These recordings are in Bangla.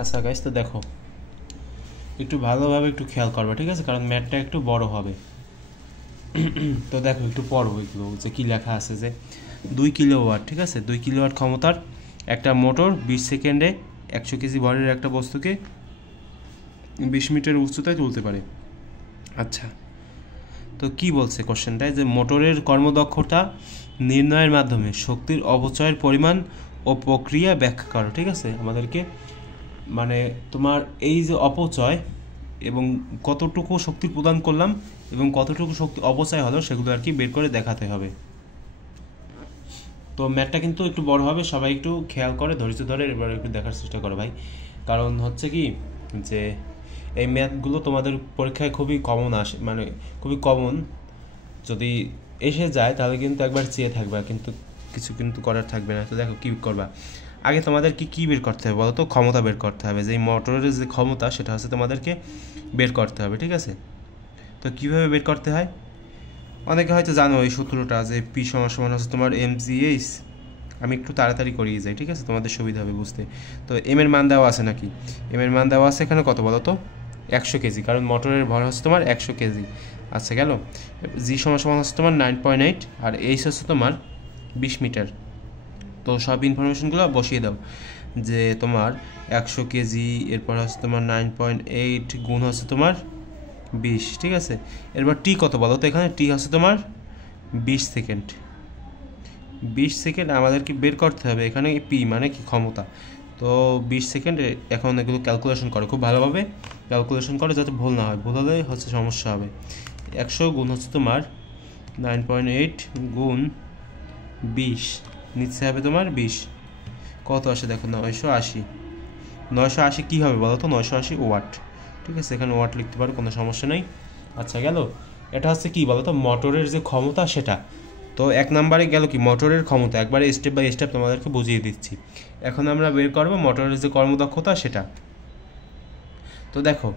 আচ্ছা গাইস, তো দেখো একটু ভালোভাবে একটু খেয়াল করবা, ঠিক আছে? কারণ ম্যাথটা একটু বড় হবে। তো দেখো একটু পড়বো এগুলো, যে কী লেখা আছে, যে 2 কিলোওয়াট, ঠিক আছে? 2 কিলোওয়াট ক্ষমতার একটা মোটর 20 সেকেন্ডে 100 কেজি ভরের একটা বস্তুকে 20 মিটার উচ্চতায় তুলতে পারে। আচ্ছা, তো কি বলছে কোশ্চেনটায়, যে মোটরের কর্মদক্ষতা নির্ণয়ের মাধ্যমে শক্তির অপচয়ের পরিমাণ ও প্রক্রিয়া ব্যাখ্যা করো। ঠিক আছে, আমাদেরকে মানে তোমার এই যে অপচয় এবং কতটুকু শক্তি প্রদান করলাম এবং কতটুকু শক্তি অপচয় হলো সেগুলো আর কি বের করে দেখাতে হবে। তো ম্যাথটা কিন্তু একটু বড় হবে, সবাই একটু খেয়াল করে ধৈর্য ধরে এবার একটু দেখার চেষ্টা করো ভাই। কারণ হচ্ছে কি, যে এই ম্যাথগুলো তোমাদের পরীক্ষায় খুবই কমন আসে, মানে খুবই কমন যদি এসে যায় তাহলে কিন্তু একবার চেয়ে থাকবে, কিন্তু কিছু কিন্তু করার থাকবে না। তো দেখো কী করবা, আগে তোমাদের কি বের করতে হবে বলো তো? ক্ষমতা বের করতে হবে, যে এই মোটরের যে ক্ষমতা সেটা হচ্ছে তোমাদেরকে বের করতে হবে, ঠিক আছে? তো কীভাবে বের করতে হয় অনেকে হয়তো জানো এই সূত্রটা, যে পি সমান সমান হচ্ছে তোমার mgh। আমি একটু তাড়াতাড়ি করিয়ে যাই, ঠিক আছে, তোমাদের সুবিধা হবে বুঝতে। তো এম এর মান দেওয়া আছে নাকি? এম এর মান দেওয়া আছে এখানে কত বলো তো? 100 কেজি, কারণ মোটরের ভর হচ্ছে তোমার 100 কেজি। আচ্ছা গেল। জি সমান সমান হচ্ছে তোমার 9.8, আর এইচ হচ্ছে তোমার 20 মিটার। তো সব ইনফরমেশনগুলো বসিয়ে দাও, যে তোমার 100 কেজি, এরপর হচ্ছে তোমার 9.8 গুণ হচ্ছে তোমার 20, ঠিক আছে? এরপর টি কত বলো তো? এখানে টি হচ্ছে তোমার 20 সেকেন্ড। 20 সেকেন্ড আমাদেরকে বের করতে হবে। এখানে পি মানে কি? ক্ষমতা। তো 20 সেকেন্ড। এখন এগুলো ক্যালকুলেশন করো খুব ভালোভাবে, ক্যালকুলেশন করো যাতে ভুল না হয়, ভুল হলে হচ্ছে সমস্যা হবে। 100 গুণ হচ্ছে তোমার 9.8 গুণ 20, নিচ্ছে হবে তোমার 20। কত আসে দেখো? 980। 980 কী হবে বলো তো? 980 ওয়াট, ঠিক আছে? এখানে ওয়াট লিখতে পারো, কোনো সমস্যা নেই। আচ্ছা গেল। এটা হচ্ছে কি বলো তো? মোটরের যে ক্ষমতা সেটা। তো 1 নম্বরে গেল কি মোটরের ক্ষমতা, একবারে স্টেপ বাই স্টেপ তোমাদেরকে বুঝিয়ে দিচ্ছি। এখন আমরা বের করবো মোটরের যে কর্মদক্ষতা সেটা। তো দেখো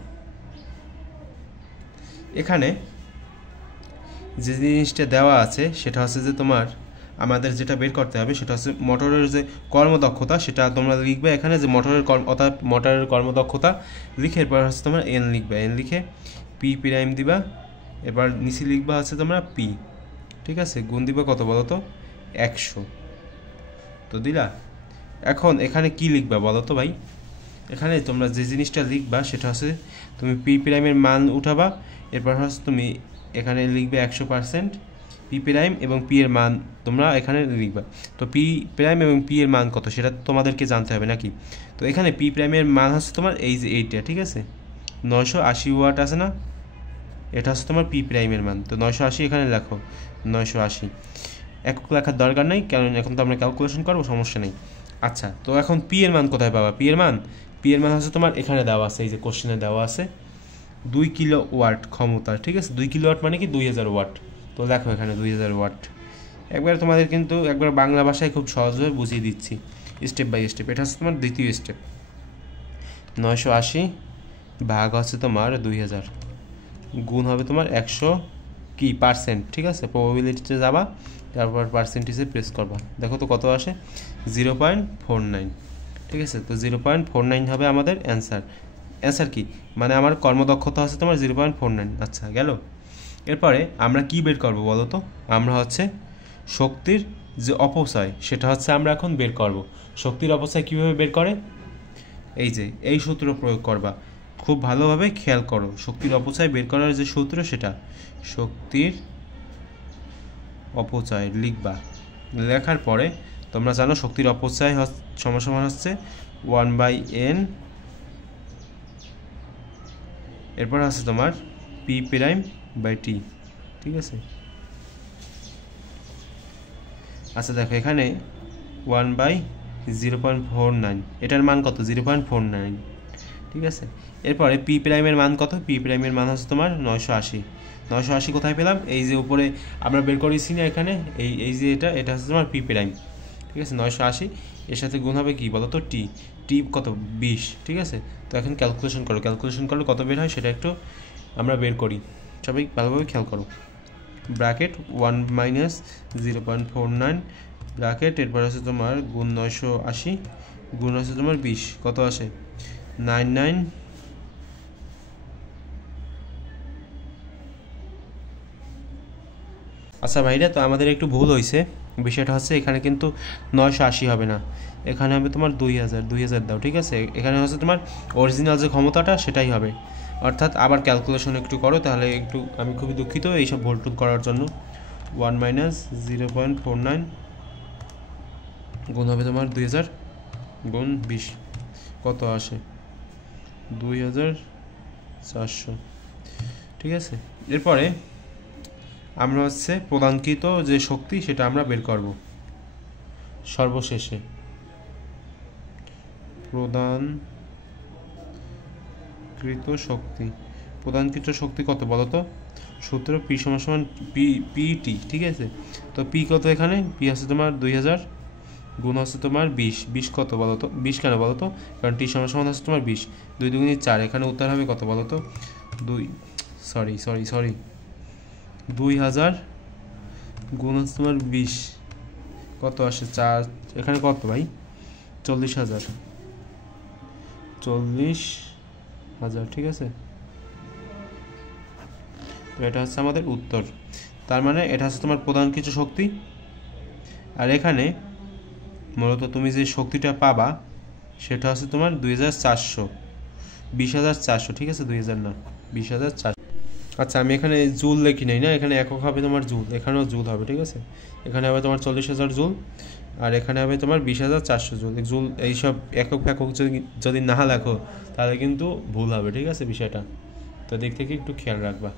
এখানে যে জিনিসটা দেওয়া আছে সেটা হচ্ছে যে তোমার আমাদের যেটা বের করতে হবে সেটা হচ্ছে মোটরের যে কর্মদক্ষতা, সেটা তোমরা লিখবে এখানে, যে মোটরের অর্থাৎ মোটরের কর্মদক্ষতা লিখে এরপর হচ্ছে তোমরা এন লিখবে, এন লিখে পি প্রাইম দিবা, এবার নিচে লিখবা হচ্ছে তোমরা পি, ঠিক আছে? গুণ দিবা কত বলো তো? 100। তো দিলা। এখন এখানে কি লিখবা বলো তো ভাই? এখানে তোমরা যে জিনিসটা লিখবা সেটা হচ্ছে তুমি পি প্রাইমের মান উঠাবা, এরপর হচ্ছে তুমি এখানে লিখবে 100% পি প্রাইম এবং পি এর মান তোমরা এখানে লিখবা। তো পি প্রাইম এবং পি এর মান কত সেটা তোমাদেরকে জানতে হবে নাকি? তো এখানে পি প্রাইমের মান হচ্ছে তোমার এই যে এইটা, ঠিক আছে? 980 ওয়াট আছে না? এটা হচ্ছে তোমার পি প্রাইমের মান। তো 980 এখানে লেখো, 980। একক লেখার দরকার নেই, কারণ এখন তো আমরা ক্যালকুলেশন করবো, সমস্যা নেই। আচ্ছা, তো এখন পি এর মান কোথায় পাবা? পি এর মান হচ্ছে তোমার এখানে দেওয়া আছে, এই যে কোশ্চেনে দেওয়া আছে 2 কিলোওয়াট ক্ষমতা, ঠিক আছে? 2 কিলোওয়াট মানে কি? 2000 ওয়াট। তো দেখো এখানে 2000 ওয়াট। একবার তোমাদের কিন্তু একবার বাংলা ভাষায় খুব সহজভাবে বুঝিয়ে দিচ্ছি স্টেপ বাই স্টেপ। এটা হচ্ছে তোমার দ্বিতীয় স্টেপ। 980 ভাগ হচ্ছে তোমার 2000, গুণ হবে তোমার 100 কি পার্সেন্ট, ঠিক আছে? প্রবাবিলিটিতে যাবা, তারপর পার্সেন্টেজে প্রেস করবা, দেখো তো কত আসে? 0.49, ঠিক আছে? তো 0.49 হবে আমাদের অ্যান্সার। অ্যান্সার কি মানে আমার কর্মদক্ষতা হচ্ছে তোমার 0.49। আচ্ছা গেল। এরপরে আমরা কি বের করব বলো তো? আমরা হচ্ছে শক্তির যে অপচয় সেটা হচ্ছে আমরা এখন বের করব। শক্তির অপচয় কীভাবে বের করে? এই যে এই সূত্র প্রয়োগ করবা, খুব ভালোভাবে খেয়াল করো। শক্তির অপচয় বের করার যে সূত্র সেটা, শক্তির অপচয় লিখবা। লেখার পরে তোমরা জানো শক্তির অপচয় সমান হচ্ছে 1/n, এরপর আছে তোমার পি প্রাইম বাই টি, ঠিক আছে? আচ্ছা দেখো এখানে 1/0.49, এটার মান কত? 0.49, ঠিক আছে? এরপরে পি প্রাইমের মান কত? পি প্রাইমের মান হচ্ছে তোমার 980। 980 কোথায় পেলাম? এই যে উপরে আমরা বের করেছি না এখানে, এই যে এটা হচ্ছে তোমার পি প্রাইম, ঠিক আছে? 980 এর সাথে গুণ হবে কি বলো তো? টি। টি কত? 20, ঠিক আছে? তো এখন ক্যালকুলেশন করলে কত বের হয় সেটা একটু আমরা বের করি, সবাই ভালোভাবে খেয়াল করো। ব্র্যাকেট 1 মাইনাস 0.49 ব্র্যাকেট, এরপর আছে তোমার গুণ 980 গুণ আছে তোমার 20, কত আসে? 99 আচ্ছা ভাইরা, তো আমাদের একটু ভুল হয়েছে। বিষয়টা হচ্ছে এখানে কিন্তু 980 হবে না, এখানে হবে তোমার 2000 দাও, ঠিক আছে। এখানে হচ্ছে তোমার অরিজিনাল যে ক্ষমতাটা সেটাই হবে, অর্থাৎ আবার ক্যালকুলেশন একটু করো তাহলে। একটু আমি খুবই দুঃখিত এইসব ভুল করার জন্য। 1 - 0.49 গুণ হবে তোমার 2000 গুণ 20, কত আসে? 2400, ঠিক আছে। এরপরে আমরা হচ্ছে প্রদানকৃত যে শক্তি সেটা আমরা বের করব সর্বশেষে। প্রদানকৃত শক্তি কত বলো তো? সূত্র পি সমান পিটি, ঠিক আছে। তো পি কত? এখানে পি আছে তোমার 2000 গুণ হচ্ছে তোমার 20 কত বলো তো? 20 কেন বলো তো? কারণ টি সমান হচ্ছে তোমার 20, 2 × 2 = 4। এখানে উত্তর হবে কত বলো তো? 2000 গুণ হচ্ছে তোমার 20, কত আসে? 4। এখানে কত ভাই? 40,000, ঠিক আছে। তো এটা হচ্ছে আমাদের উত্তর। তার মানে এটা হচ্ছে তোমার প্রধান কিছু শক্তি, আর এখানে মূলত তুমি যে শক্তিটা পাবা সেটা হচ্ছে তোমার 2400, 20,400, ঠিক আছে। 2000 না, 20,400। আচ্ছা, আমি এখানে জুল লিখি নাই না, এখানে একক হবে তোমার জুল, এখানেও জুল হবে, ঠিক আছে। এখানে হবে তোমার 40,000 জুল, আর এখানে হবে তোমার 20,400 জুল। জুল এইসব একক ফ্যাকক যদি না লেখো তাহলে কিন্তু ভুল হবে, ঠিক আছে বিষয়টা। তো দিক থেকে একটু খেয়াল রাখবা।